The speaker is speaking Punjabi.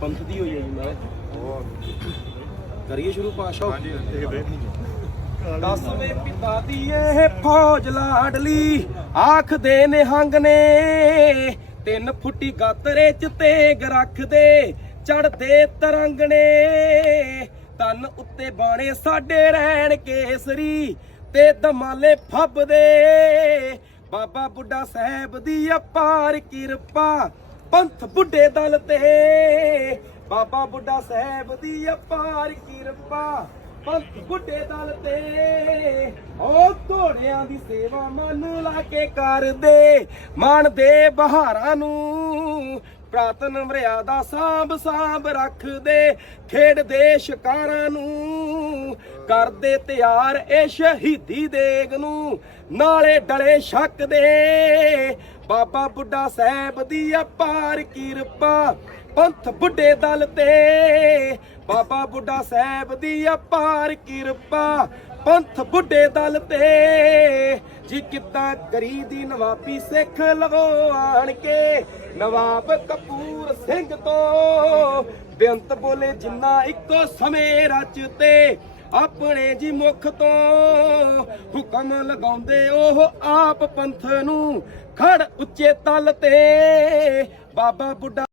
ਪੰਥ ਦੀ ਹੋਈ ਹੈ ਜੀ ਮੈਂ ਕਰੀਏ ਸ਼ੁਰੂ ਪਾਸ਼ਾ ਹਾਂਜੀ ਦੇਖਦੇ ਦਸਵੇਂ ਪਿਤਾ ਦੀ ਇਹ ਫੌਜ ਲਾਡਲੀ ਆਖਦੇ ਨੇ ਹੰਗ ਨੇ। ਤਿੰਨ ਫੁੱਟੀ ਗਾਤਰੇ ਚ ਤੇਗ ਰੱਖਦੇ ਚੜਦੇ ਤਰੰਗਣੇ ਤਨ ਉੱਤੇ ਬਾਣੇ ਸਾਡੇ ਰਹਿਣ ਕੇਸਰੀ ਤੇ ਦਮਾਲੇ ਫੱਬਦੇ। ਬਾਬਾ ਬੁੱਢਾ ਸਾਹਿਬ ਦੀ ਅਪਾਰ ਕਿਰਪਾ ਪੰਥ ਬੁੱਢੇ ਦਲ ਤੇ। ਬਾਬਾ ਬੁੱਢਾ ਸਾਹਿਬ ਦੀ ਅਪਾਰ ਕਿਰਪਾ ਪੰਥ ਬੁੱਢੇ ਦਲ ਤੇ। ਉਹ ਘੋੜਿਆਂ ਦੀ ਸੇਵਾ ਮਨ ਲਾ ਕੇ ਕਰਦੇ। ਮਾਣਦੇ ਬਹਾਰਾਂ ਨੂੰ ਪ੍ਰਾਤਨ ਮਰਿਆਦਾ ਸਾਂਭ ਸਾਂਭ ਰੱਖਦੇ। ਖੇਡਦੇ ਸ਼ਿਕਾਰਾਂ ਨੂੰ ਕਰਦੇ ਤਿਆਰ ਇਹ ਸ਼ਹੀਦੀ ਦੇਗ ਨੂੰ। ਨਾਲੇ ਡਲੇ ਛੱਕਦੇ। ਬਾਬਾ ਬੁੱਢਾ ਸਾਹਿਬ ਦੀ ਅਪਾਰ ਕਿਰਪਾ, ਪੰਥ ਬੁੱਢੇ ਦਲ ਤੇ। ਬਾਬਾ ਬੁੱਢਾ ਸਾਹਿਬ ਦੀ ਅਪਾਰ ਕਿਰਪਾ, ਪੰਥ ਬੁੱਢੇ ਦਲ ਤੇ। ਜੀ ਕਿੱਦਾਂ ਕਰੀ ਦੀ ਨਵਾਬੀ ਸਿੱਖ ਲਵੋ ਆਣ ਕੇ, ਨਵਾਬ ਕਪੂਰ ਸਿੰਘ ਤੋਂ। ਬੇਅੰਤ ਬੋਲੇ ਜਿੰਨਾ ਇੱਕੋ ਸਮੇਂ ਰਚਤੇ ਆਪਣੇ ਜੀ ਮੁਖ ਤੋਂ ਹੁਕਮ ਲਗਾਉਂਦੇ ਉਹ ਆਪ ਪੰਥ ਨੂੰ ਖੜ ਉੱਚੇ ਤਲ ਤੇ। ਬਾਬਾ ਬੁੱਢਾ